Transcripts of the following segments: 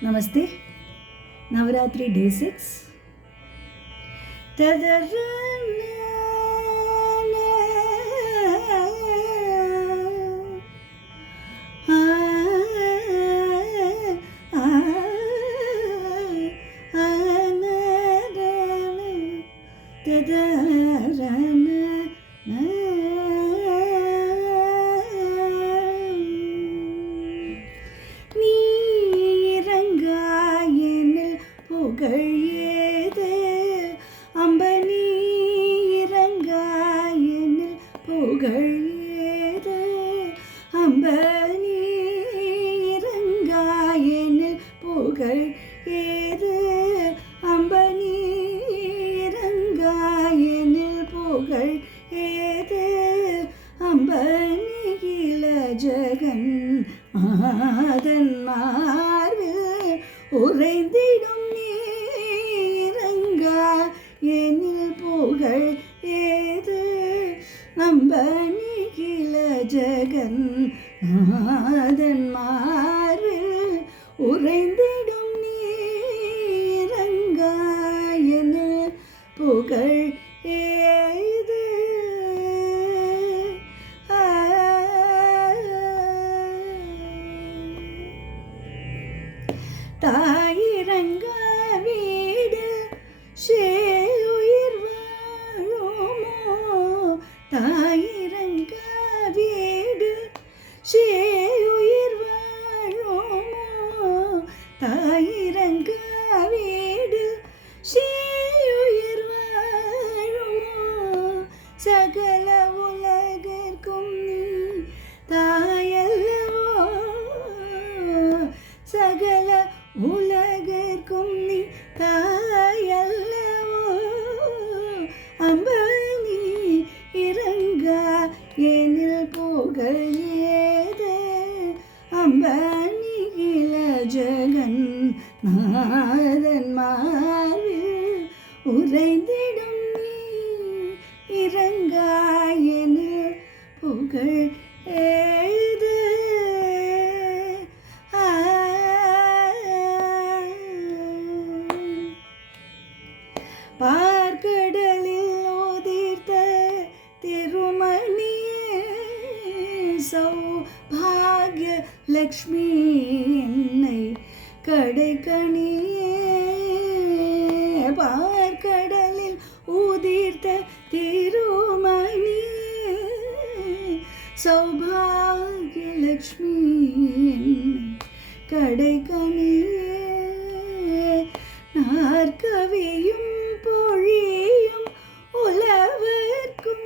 Namaste. Navaratri Day 6. ஏது அம்பனி இறங்காயனில் புகழ் ஏது அம்பனி இறங்காயனில் புகழ் ஏது அம்பனி இறங்காயனில் புகழ் ஏது அம்பனியில ஜகன் மாதன் மார்பில் உறைந்திடும் எனில் புகழ் ஏது அம்பனிகில ஜகன் நாதன் மார்பில் உறைந்திடும் நீரங்கா எனில் புகழ் ஏது தாயிரங்க வீடு சேயுயிர் வாழுமோ தாயிரங்க வீடு சேயுயிர் வாழுமோ தாயிரங்க வீடு சேயுயிர் வாழுமோ சகல உலகிற்கும் நீ தாயல்லவோ சகல உலகிற்கும் நீ தாயல்லவோ அம்பனி இறங்கா எனில் புகழ் ஏது அம்பனிகில ஜகன் நாதன் மார்பில் உறைந்திடும் நீ இறங்கா எனில் புகழ் ஏது பார்க்கடலில் ஓதிர்த்த திருமணியே சௌபாகிய லக்ஷ்மி என்னை கடைக்கணியே பார்க்கடலில் ஊதிர்த்த திருமணியே சௌபாகிய லக்ஷ்மி என்னை கடைக்கணியே நாற்கவியும் பொழியும் உலவர்க்கும்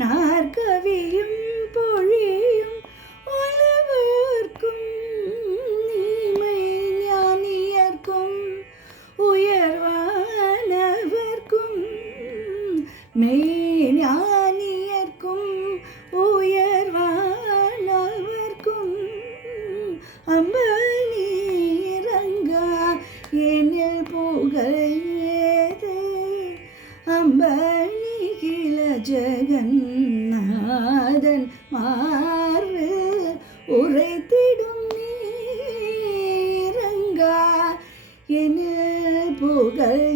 நாற்கவியும் பொழியும் உலவர்க்கும் நீமை ஞானியர்க்கும் உயர்வானவர்க்கும் மெய் ஞானியர்க்கும் உயர்வானவர்க்கும் அம்பனி இறங்கா எனில் புகழ் ஏது அம்பனிகில ஜகன் நாதன் மார்பில் உறைத்திடும் நீரங்கா எனில் புகழ்